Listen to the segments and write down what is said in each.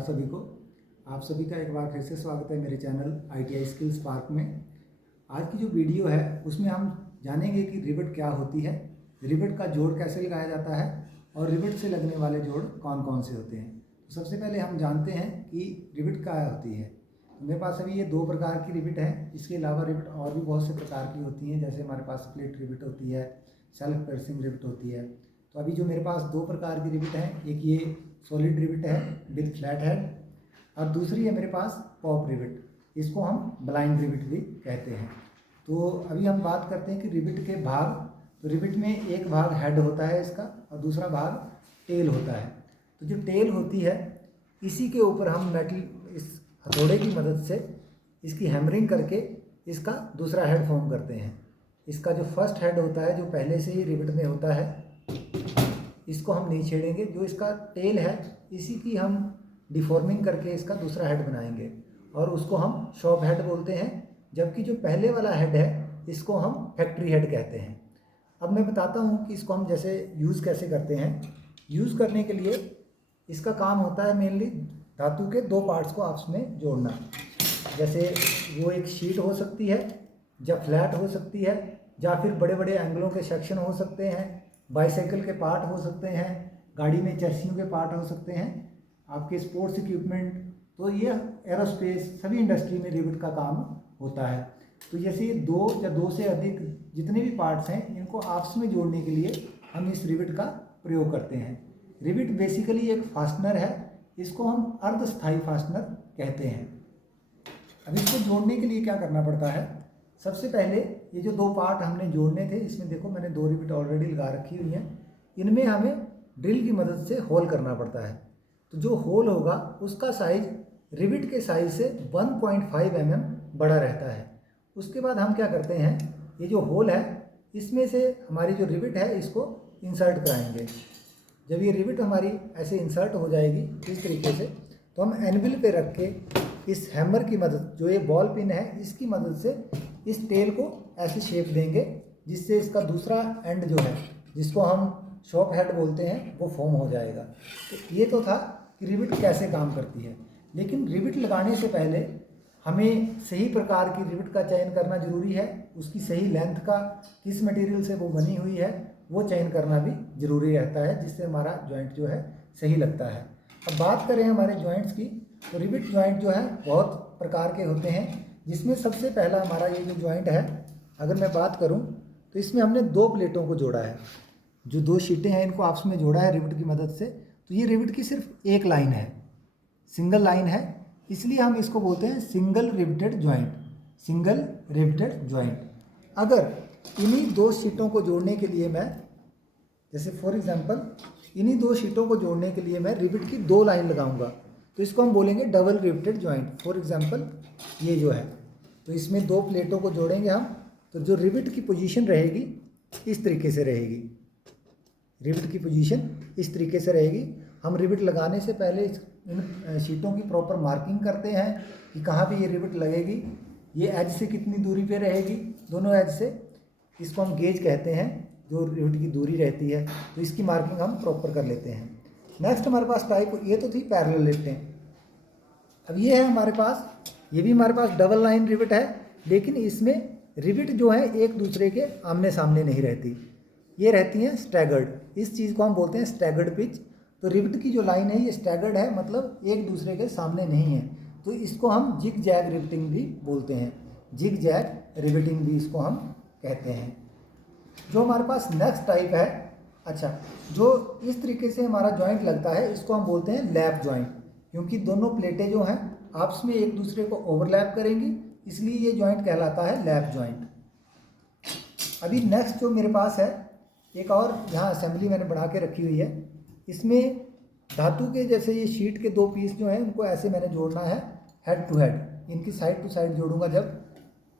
नमस्कार सभी को। आप सभी का एक बार फिर से स्वागत है मेरे चैनल ITI स्किल्स पार्क में। आज की जो वीडियो है उसमें हम जानेंगे कि रिवेट क्या होती है, रिवेट का जोड़ कैसे लगाया जाता है और रिवेट से लगने वाले जोड़ कौन कौन से होते हैं। तो सबसे पहले हम जानते हैं कि रिवेट क्या होती है। तो मेरे पास अभी ये दो प्रकार की रिवेट है। इसके अलावा रिवेट और भी बहुत से प्रकार की होती हैं, जैसे हमारे पास स्प्लिट रिवेट होती है, सेल्फ पर्सिंग रिवेट होती है। तो अभी जो मेरे पास दो प्रकार की रिवेट हैं, एक ये सॉलिड रिवेट है विद फ्लैट हेड और दूसरी है मेरे पास पॉप रिवेट। इसको हम ब्लाइंड रिवेट भी कहते हैं। तो अभी हम बात करते हैं कि रिवेट के भाग। तो रिवेट में एक भाग हेड होता है इसका और दूसरा भाग टेल होता है। तो जो टेल होती है इसी के ऊपर हम मेटल इस हथौड़े की मदद से इसकी हैमरिंग करके इसका दूसरा हेड फॉर्म करते हैं। इसका जो फर्स्ट हेड होता है, जो पहले से ही रिवेट में होता है, इसको हम नहीं छेड़ेंगे। जो इसका टेल है इसी की हम डिफॉर्मिंग करके इसका दूसरा हेड बनाएंगे और उसको हम शॉप हेड बोलते हैं। जबकि जो पहले वाला हेड है इसको हम फैक्ट्री हेड कहते हैं। अब मैं बताता हूँ कि इसको हम जैसे यूज़ कैसे करते हैं। यूज़ करने के लिए इसका काम होता है मेनली धातु के दो पार्ट्स को आपस में जोड़ना। जैसे वो एक शीट हो सकती है, या फ्लैट हो सकती है, या फिर बड़े बड़े एंगलों के सेक्शन हो सकते हैं, बाईसाइकिल के पार्ट हो सकते हैं, गाड़ी में चर्सियों के पार्ट हो सकते हैं, आपके स्पोर्ट्स इक्विपमेंट। तो ये एरोस्पेस सभी इंडस्ट्री में रिवेट का काम होता है। तो जैसे ये दो या दो से अधिक जितने भी पार्ट्स हैं इनको आपस में जोड़ने के लिए हम इस रिवेट का प्रयोग करते हैं। रिवेट बेसिकली एक फास्टनर है, इसको हम अर्धस्थायी फास्टनर कहते हैं। अब इसको जोड़ने के लिए क्या करना पड़ता है। सबसे पहले ये जो दो पार्ट हमने जोड़ने थे, इसमें देखो मैंने दो रिवेट ऑलरेडी लगा रखी हुई हैं। इनमें हमें ड्रिल की मदद से होल करना पड़ता है। तो जो होल होगा उसका साइज रिवेट के साइज से 1.5 mm बड़ा रहता है। उसके बाद हम क्या करते हैं, ये जो होल है इसमें से हमारी जो रिवेट है इसको इंसर्ट कराएंगे। जब ये रिवेट हमारी ऐसे इंसर्ट हो जाएगी इस तरीके से, तो हम एनविल पे रख के इस हैमर की मदद, जो ये बॉल पिन है इसकी मदद से इस टेल को ऐसे शेप देंगे जिससे इसका दूसरा एंड जो है, जिसको हम शॉप हेड बोलते हैं, वो फॉर्म हो जाएगा। तो ये तो था कि रिवेट कैसे काम करती है। लेकिन रिवेट लगाने से पहले हमें सही प्रकार की रिवेट का चयन करना जरूरी है। उसकी सही लेंथ का, किस मटेरियल से वो बनी हुई है, वो चयन करना भी जरूरी रहता है, जिससे हमारा जॉइंट जो है सही लगता है। अब बात करें हमारे जॉइंट्स की, तो रिवेट जॉइंट जो है बहुत प्रकार के होते हैं। जिसमें सबसे पहला हमारा ये जो जॉइंट है, अगर मैं बात करूं तो इसमें हमने दो प्लेटों को जोड़ा है। जो दो शीटें हैं इनको आपस में जोड़ा है रिवेट की मदद से। तो ये रिवेट की सिर्फ एक लाइन है, सिंगल लाइन है, इसलिए हम इसको बोलते हैं single riveted joint. Single riveted joint. अगर इन्हीं दो शीटों को जोड़ने के लिए मैं, जैसे फॉर एग्जांपल इन्हीं दो शीटों को जोड़ने के लिए मैं रिवेट की दो लाइन लगाऊंगा, तो इसको हम बोलेंगे double riveted joint. For example ये जो है, तो इसमें दो प्लेटों को जोड़ेंगे हम, तो जो रिवेट की पोजीशन रहेगी इस तरीके से रहेगी। रिवेट की पोजीशन इस तरीके से रहेगी। हम रिवेट लगाने से पहले इन शीटों की प्रॉपर मार्किंग करते हैं कि कहाँ पे ये रिवेट लगेगी, ये एज से कितनी दूरी पे रहेगी, दोनों एज से। इसको हम गेज कहते हैं, जो रिवेट की दूरी रहती है। तो इसकी मार्किंग हम प्रॉपर कर लेते हैं। नेक्स्ट हमारे पास टाइप, ये तो थी पैरेलल रिवेटें। अब ये है हमारे पास, ये भी हमारे पास डबल लाइन रिवेट है, लेकिन इसमें रिवेट जो है एक दूसरे के आमने सामने नहीं रहती, ये रहती हैं स्टैगर्ड। इस चीज़ को हम बोलते हैं स्टैगर्ड पिच। तो रिवेट की जो लाइन है ये स्टैगर्ड है, मतलब एक दूसरे के सामने नहीं है। तो इसको हम जिग जैग रिवेटिंग भी बोलते हैं, जिग जैग रिवेटिंग भी इसको हम कहते हैं। जो हमारे पास नेक्स्ट टाइप है, अच्छा, जो इस तरीके से हमारा जॉइंट लगता है इसको हम बोलते हैं लैप जॉइंट, क्योंकि दोनों प्लेटें जो हैं आपस में एक दूसरे को ओवरलैप करेंगी, इसलिए ये जॉइंट कहलाता है लैप जॉइंट। अभी नेक्स्ट जो मेरे पास है, एक और यहाँ असेंबली मैंने बना के रखी हुई है। इसमें धातु के जैसे ये शीट के दो पीस जो हैं उनको ऐसे मैंने जोड़ना है हेड टू हेड, इनकी साइड टू साइड जोड़ूंगा जब,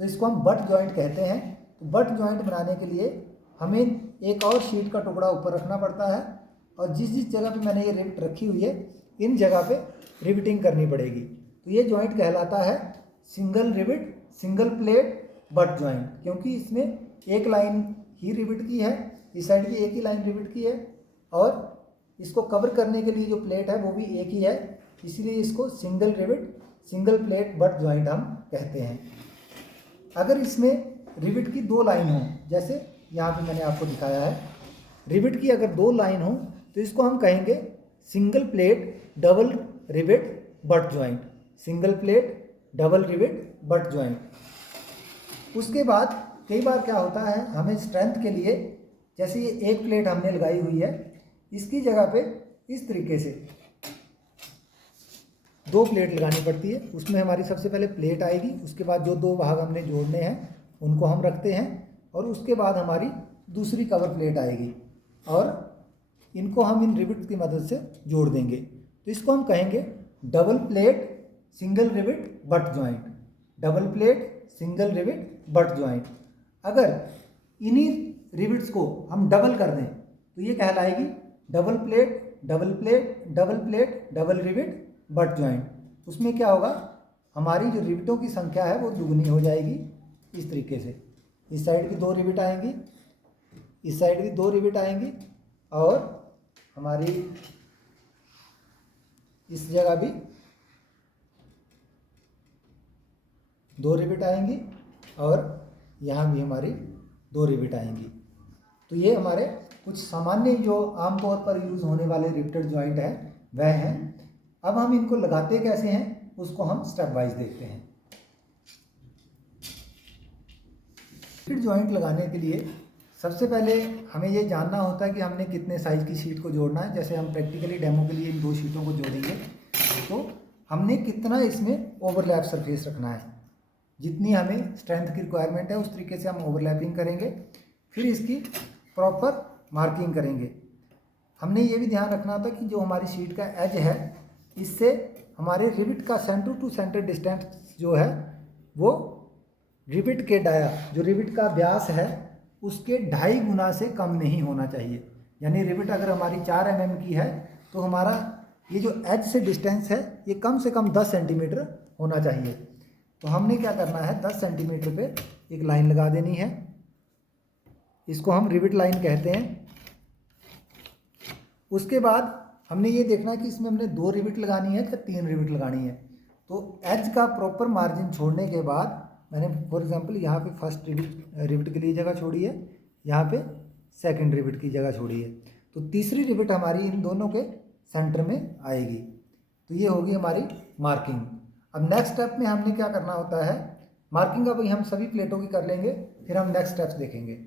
तो इसको हम बट जॉइंट कहते हैं। तो बट जॉइंट बनाने के लिए हमें एक और शीट का टुकड़ा ऊपर रखना पड़ता है, और जिस जिस जगह पे मैंने ये रिवेट रखी हुई है इन जगह पे रिवेटिंग करनी पड़ेगी। तो ये जॉइंट कहलाता है single rivet single plate butt joint, क्योंकि इसमें एक लाइन ही रिवेट की है, इस साइड भी एक ही लाइन रिवेट की है, और इसको कवर करने के लिए जो प्लेट है वो भी एक ही है, इसलिए इसको single rivet single plate butt joint हम कहते हैं। अगर इसमें रिवेट की 2 लाइन हो, जैसे यहाँ पे मैंने आपको दिखाया है, रिवेट की अगर 2 लाइन हो तो इसको हम कहेंगे single plate double rivet butt joint, single plate double rivet butt joint. उसके बाद कई बार क्या होता है, हमें स्ट्रेंथ के लिए, जैसे ये एक प्लेट हमने लगाई हुई है, इसकी जगह पे इस तरीके से 2 प्लेट लगानी पड़ती है। उसमें हमारी सबसे पहले प्लेट आएगी, उसके बाद जो 2 भाग हमने जोड़ने हैं उनको हम रखते हैं, और उसके बाद हमारी दूसरी कवर प्लेट आएगी और इनको हम इन रिवेट की मदद से जोड़ देंगे। तो इसको हम कहेंगे double plate single rivet butt joint, double plate single rivet butt joint. अगर इन्हीं रिवेट्स को हम डबल कर दें तो ये कहलाएगी double plate double plate double plate double rivet butt joint. उसमें क्या होगा, हमारी जो रिवेटों की संख्या है वो दुगनी हो जाएगी। इस तरीके से इस साइड की 2 रिवेट आएंगी, इस साइड भी 2 रिवेट आएंगी, और हमारी इस जगह भी 2 रिवेट आएंगी, और यहाँ भी हमारी 2 रिवेट आएंगी। तो ये हमारे कुछ सामान्य जो आमतौर पर यूज़ होने वाले रिवेटेड जॉइंट है वह हैं। अब हम इनको लगाते कैसे हैं उसको हम स्टेप वाइज देखते हैं। रिवेटेड जॉइंट लगाने के लिए सबसे पहले हमें ये जानना होता है कि हमने कितने साइज़ की शीट को जोड़ना है। जैसे हम प्रैक्टिकली डेमो के लिए इन 2 शीटों को जोड़ेंगे तो हमने कितना इसमें ओवरलैप सरफेस रखना है, जितनी हमें स्ट्रेंथ की रिक्वायरमेंट है उस तरीके से हम ओवरलैपिंग करेंगे। फिर इसकी प्रॉपर मार्किंग करेंगे। हमने ये भी ध्यान रखना था कि जो हमारी शीट का एज है इससे हमारे रिवेट का सेंटर टू सेंटर डिस्टेंस जो है वो रिवेट के डाया, जो रिवेट का व्यास है उसके 2.5 गुना से कम नहीं होना चाहिए। यानी रिवेट अगर हमारी 4 mm की है तो हमारा ये जो एज से डिस्टेंस है ये कम से कम 10 सेंटीमीटर होना चाहिए। तो हमने क्या करना है, 10 सेंटीमीटर पे एक लाइन लगा देनी है, इसको हम रिवेट लाइन कहते हैं। उसके बाद हमने ये देखना है कि इसमें हमने 2 रिवेट लगानी है या 3 रिवेट लगानी है। तो एज का प्रॉपर मार्जिन छोड़ने के बाद मैंने फॉर एग्जांपल यहाँ पे फर्स्ट रिवेट के लिए जगह छोड़ी है, यहाँ पे सेकंड रिवेट की जगह छोड़ी है, तो तीसरी रिवेट हमारी इन दोनों के सेंटर में आएगी। तो ये होगी हमारी मार्किंग। अब नेक्स्ट स्टेप में हमने क्या करना होता है, मार्किंग अभी हम सभी प्लेटों की कर लेंगे, फिर हम नेक्स्ट स्टेप्स देखेंगे।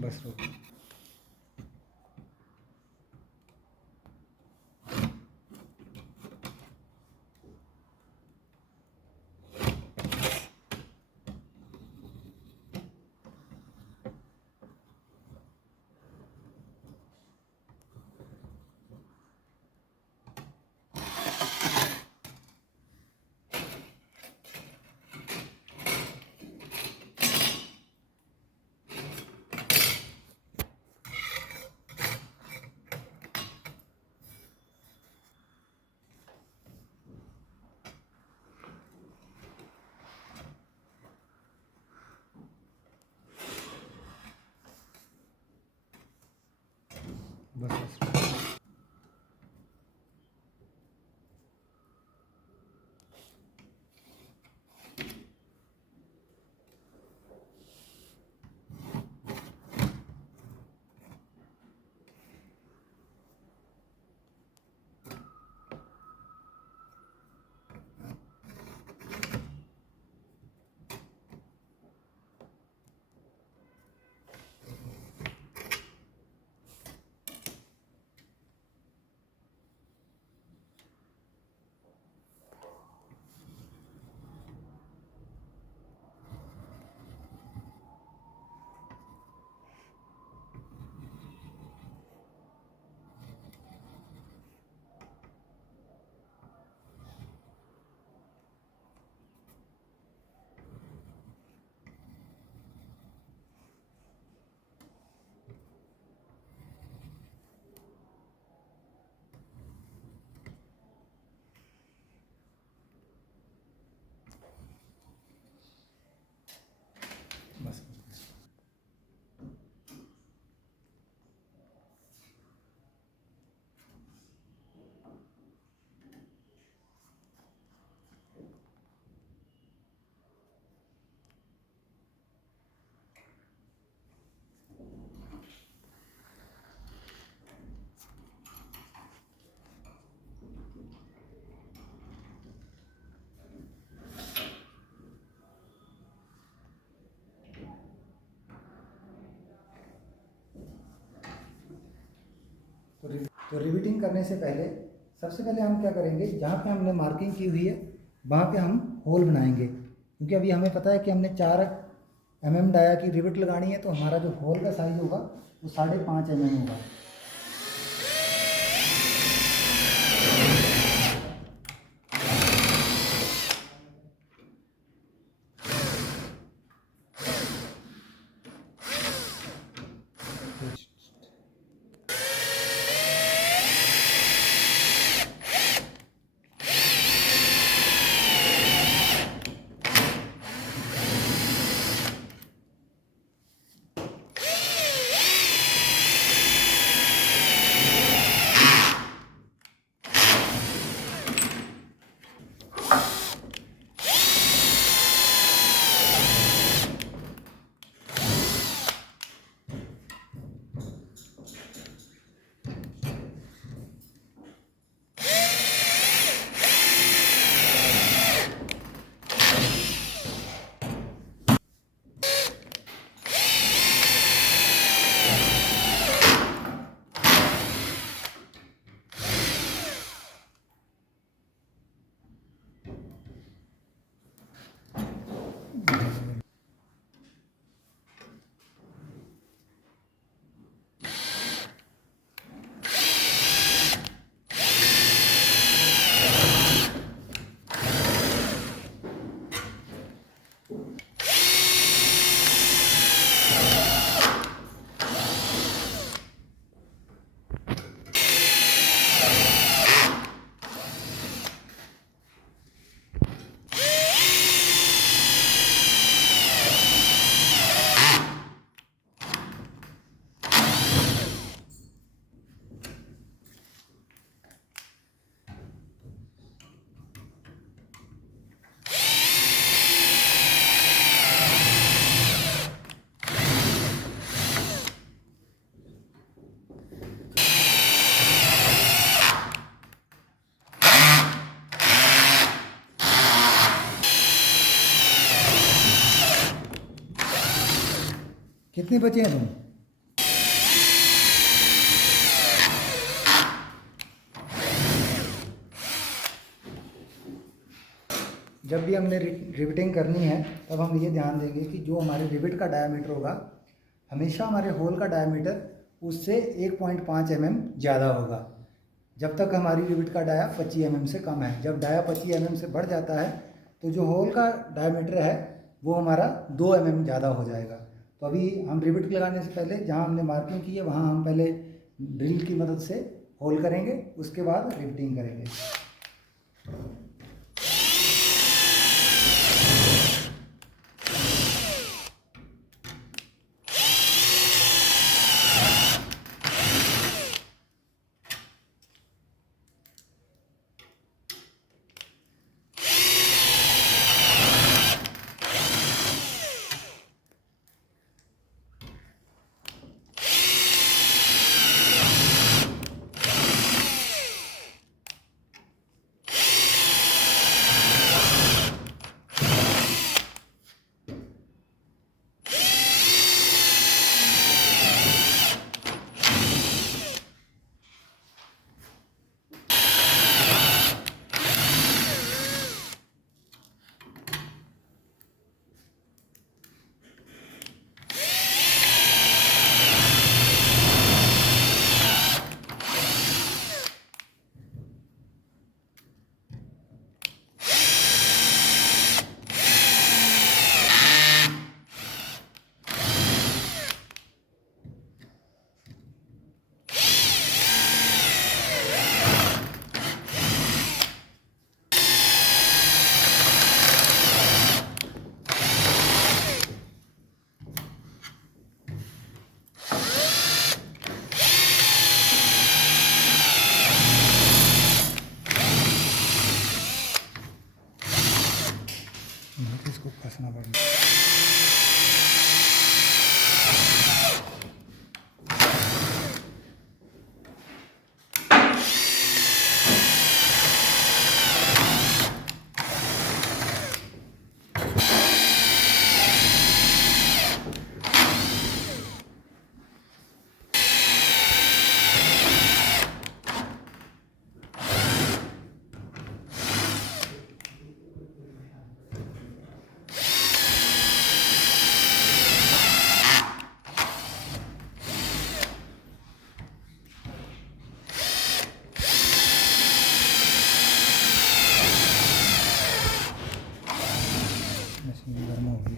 बस रोको। बस बस तो रिवीटिंग करने से पहले सबसे पहले हम क्या करेंगे, जहाँ पे हमने मार्किंग की हुई है वहाँ पे हम होल बनाएंगे, क्योंकि अभी हमें पता है कि हमने 4 mm डाया की रिविट लगानी है, तो हमारा जो होल का साइज़ होगा वो 5.5 mm होगा। कितने बचे हैं तुम? जब भी हमने रिवेटिंग करनी है तब हम ये ध्यान देंगे कि जो हमारे रिवेट का डायामीटर होगा हमेशा हमारे होल का डायामीटर उससे 1.5 mm ज़्यादा होगा। जब तक हमारी रिवेट का डाया 25 mm से कम है। जब डाया 25 mm से बढ़ जाता है तो जो होल का डायामीटर है वो हमारा 2 mm ज़्यादा हो जाएगा। तो अभी हम रिवेट लगाने से पहले जहाँ हमने मार्किंग की है वहाँ हम पहले ड्रिल की मदद से होल करेंगे, उसके बाद रिवेटिंग करेंगे। इसको कसना पड़ेगा। गर्म हो गई।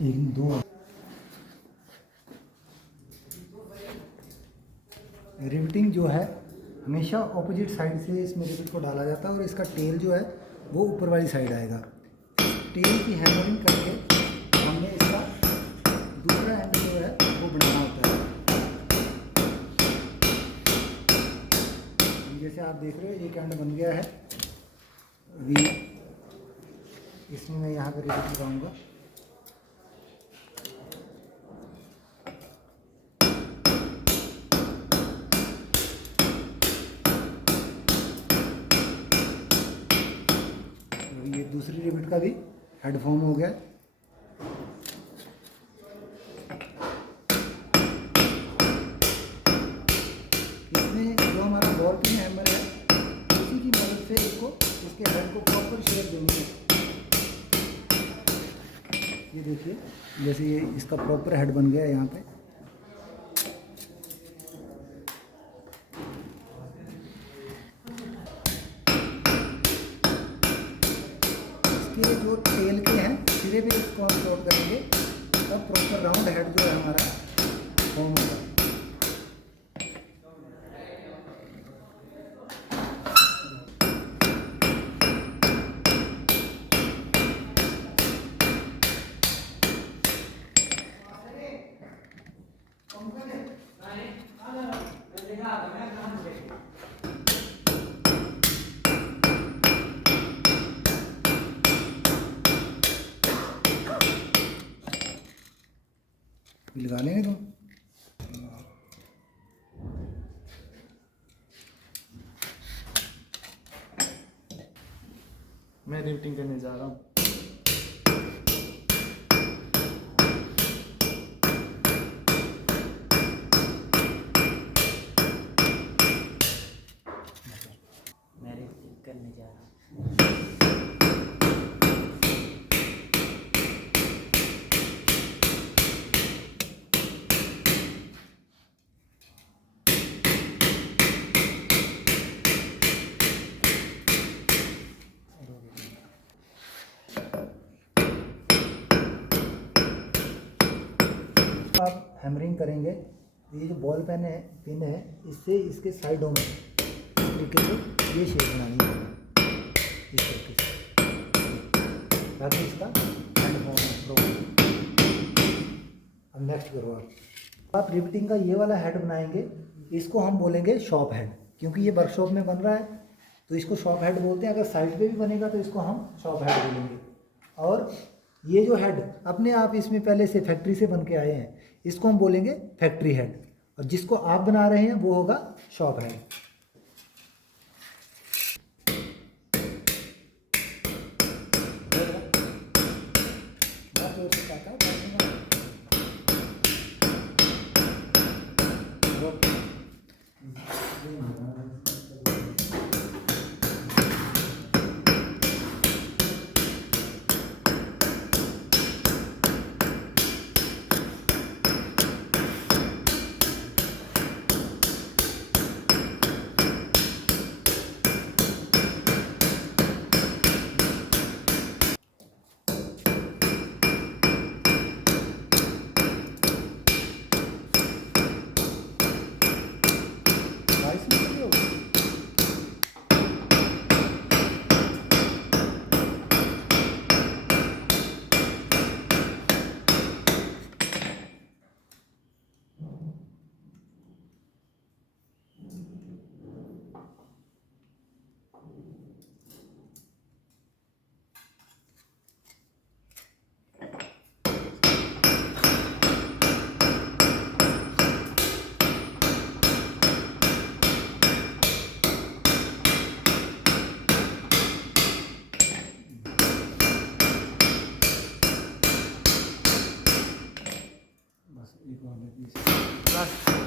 एक दो रिवेटिंग जो है हमेशा ऑपोजिट साइड से इसमें रिवेट को डाला जाता है और इसका टेल जो है वो ऊपर वाली साइड आएगा। टेल की हैमरिंग करके हमने इसका दूसरा एंड जो है वो बनाना होता है। जैसे आप देख रहे हो एक एंड बन गया है। अभी इसमें मैं यहाँ पर रिवेट लगाऊंगा। ये दूसरी रिवेट का भी हेड फॉर्म हो गया। इसमें जो हमारा बॉल पिन हैमर है उसी की मदद से इसको इसके हेड को प्रॉपर शेप देंगे। ये देखिए जैसे ये इसका प्रॉपर हेड बन गया है यहाँ पे। इसके जो टेल के हैं सिरे पे इसको हम शॉर्ट करेंगे तब प्रॉपर राउंड हेड जो है हमारा फॉर्म होगा। लगा लेंगे तुम। रिवेटिंग करने जा रहा हूँ। मैं रिवेटिंग करने जा रहा हूँ। आप हैमरिंग करेंगे तो ये जो बॉल पिन है इससे इसके साइडों में इस तरीके से ये शेप बनानी है, इस तरीके से, ताकि इसका हैंड फॉर्म प्रॉपर। अब नेक्स्ट करो आप रिवेटिंग का ये वाला हेड बनाएंगे, इसको हम बोलेंगे शॉप हेड, क्योंकि ये वर्कशॉप में बन रहा है तो इसको शॉप हेड बोलते हैं। अगर साइड पे भी बनेगा तो इसको हम शॉप हेड बोलेंगे। और ये जो हेड अपने आप इसमें पहले से फैक्ट्री से बन के आए हैं, इसको हम बोलेंगे फैक्ट्री हेड, और जिसको आप बना रहे हैं वो होगा शॉप हेड। बस